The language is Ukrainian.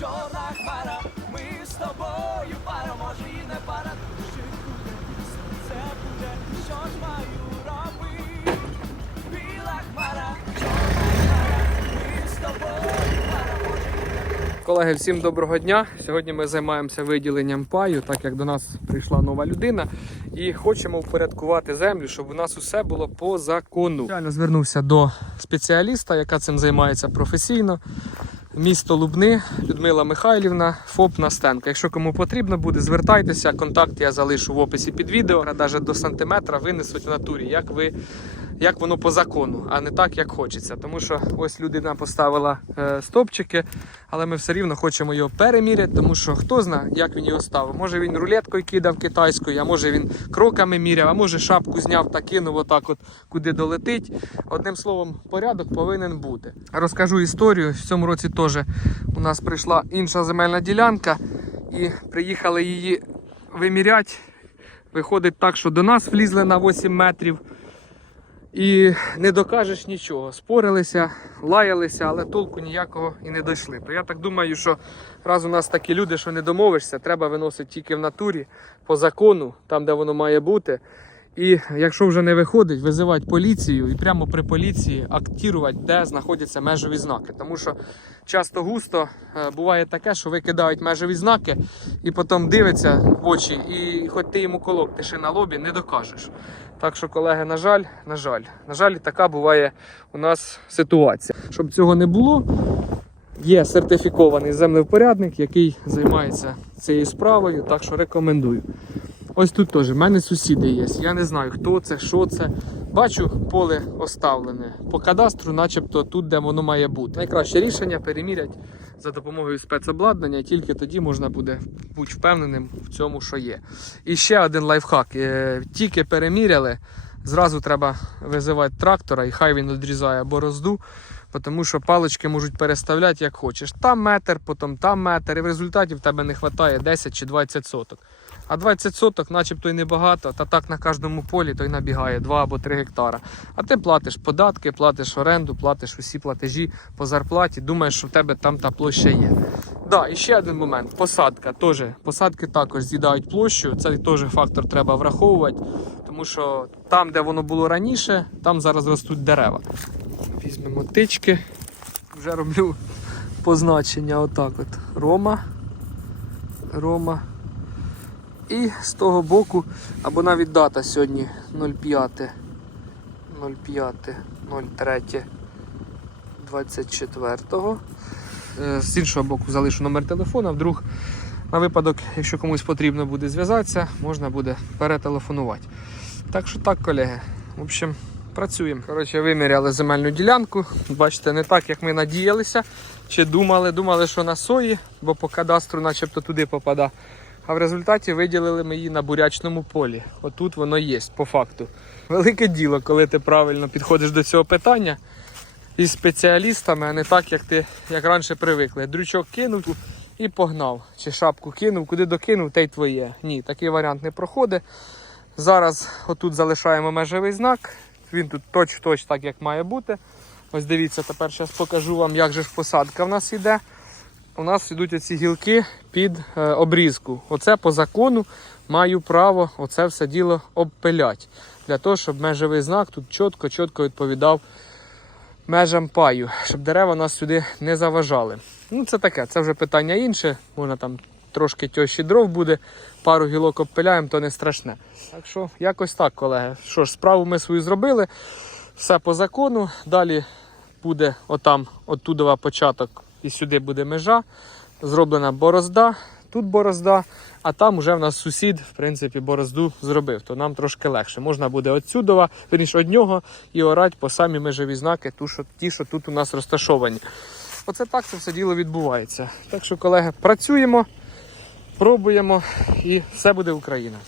чорна хмара, ми з тобою пара, може і не пара. Чи буде це буде, що ж маю робити? Біла хмара, чорна хмара, ми з тобою пара, може і не Колеги, всім доброго дня. Сьогодні ми займаємося виділенням паю, так як до нас прийшла нова людина, і хочемо впорядкувати землю, щоб у нас усе було по закону. Реально звернувся до спеціаліста, яка цим займається професійно. Місто Лубни, Людмила Михайлівна, ФОП Настенка. Якщо кому потрібно буде, звертайтеся. Контакт я залишу в описі під відео. Навіть до сантиметра винесуть в натурі, як ви. Як воно по закону, а не так, як хочеться. Тому що ось людина поставила е, стопчики, але ми все рівно хочемо його переміряти, тому що хто знає, як він його ставив. Може він рулеткою кидав китайською, а може він кроками міряв, а може шапку зняв та кинув отак, от куди долетить. Одним словом, порядок повинен бути. Розкажу історію. В цьому році теж у нас прийшла інша земельна ділянка, і приїхали її виміряти. Виходить так, що до нас влізли на 8 метрів. І не докажеш нічого. Спорилися, лаялися, але толку ніякого і не дійшли. То я так думаю, що раз у нас такі люди, що не домовишся, треба виносити тільки в натурі по закону, там де воно має бути. І якщо вже не виходить, визивати поліцію і прямо при поліції актувати, де знаходяться межові знаки. Тому що часто густо е, буває таке, що викидають межові знаки і потім дивиться в очі, і хоч ти йому колок тиши на лобі, не докажеш. Так що, колеги, на жаль, на жаль, на жаль, така буває у нас ситуація. Щоб цього не було, є сертифікований землевпорядник, який займається цією справою, так що рекомендую. Ось тут теж в мене сусіди є. Я не знаю, хто це, що це. Бачу, поле оставлене. По кадастру, начебто тут, де воно має бути. Найкраще рішення перемірять за допомогою спецобладнання, тільки тоді можна буде бути впевненим в цьому, що є. І ще один лайфхак. Е, Тільки переміряли, зразу треба визивати трактора, і хай він відрізає борозду. Тому що палички можуть переставляти як хочеш. Там метр, потім там метр, і в результаті в тебе не вистачає 10 чи 20 соток. А 20 соток, начебто й небагато, та так на кожному полі то й набігає 2 або 3 гектара. А ти платиш податки, платиш оренду, платиш усі платежі по зарплаті, думаєш, що в тебе там та площа є. Да, і ще один момент. Посадка теж. Посадки також з'їдають площу. Це теж фактор треба враховувати, тому що там, де воно було раніше, там зараз ростуть дерева. Візьмемо тички. Вже роблю позначення отак от. Рома. Рома. І з того боку, або навіть дата сьогодні 05. 05, 03, 24. Е, З іншого боку залишу номер телефона. Вдруг на випадок, якщо комусь потрібно буде зв'язатися, можна буде перетелефонувати. Так що так, колеги. В общем, працюємо. Коротше, виміряли земельну ділянку. Бачите, не так, як ми надіялися. Чи думали, думали, що на сої, бо по кадастру начебто туди попада. А в результаті виділили ми її на бурячному полі. Отут воно є, по факту. Велике діло, коли ти правильно підходиш до цього питання із спеціалістами, а не так, як ти як раніше привикли. Дрючок кинув і погнав. Чи шапку кинув, куди докинув, те й твоє. Ні, такий варіант не проходить. Зараз отут залишаємо межовий знак. Він тут точ-точ так, як має бути. Ось дивіться, тепер зараз покажу вам, як же ж посадка в нас іде. У нас йдуть оці гілки під е, обрізку. Оце по закону маю право оце все діло обпиляти. Для того, щоб межовий знак тут чітко-чітко відповідав межам паю, щоб дерева нас сюди не заважали. Ну, це таке, це вже питання інше. Можна там трошки тьощі дров буде, пару гілок обпиляємо, то не страшне. Так що, якось так, колеги. Що ж, справу ми свою зробили. Все по закону. Далі буде отам, оттудова початок, і сюди буде межа. Зроблена борозда. Тут борозда, а там вже в нас сусід, в принципі, борозду зробив, то нам трошки легше. Можна буде отсюдова, верніше од нього, і орати по самі межові знаки, ту, що, ті, що тут у нас розташовані. Оце так це все діло відбувається. Так що, колеги, працюємо, пробуємо і все буде Україна.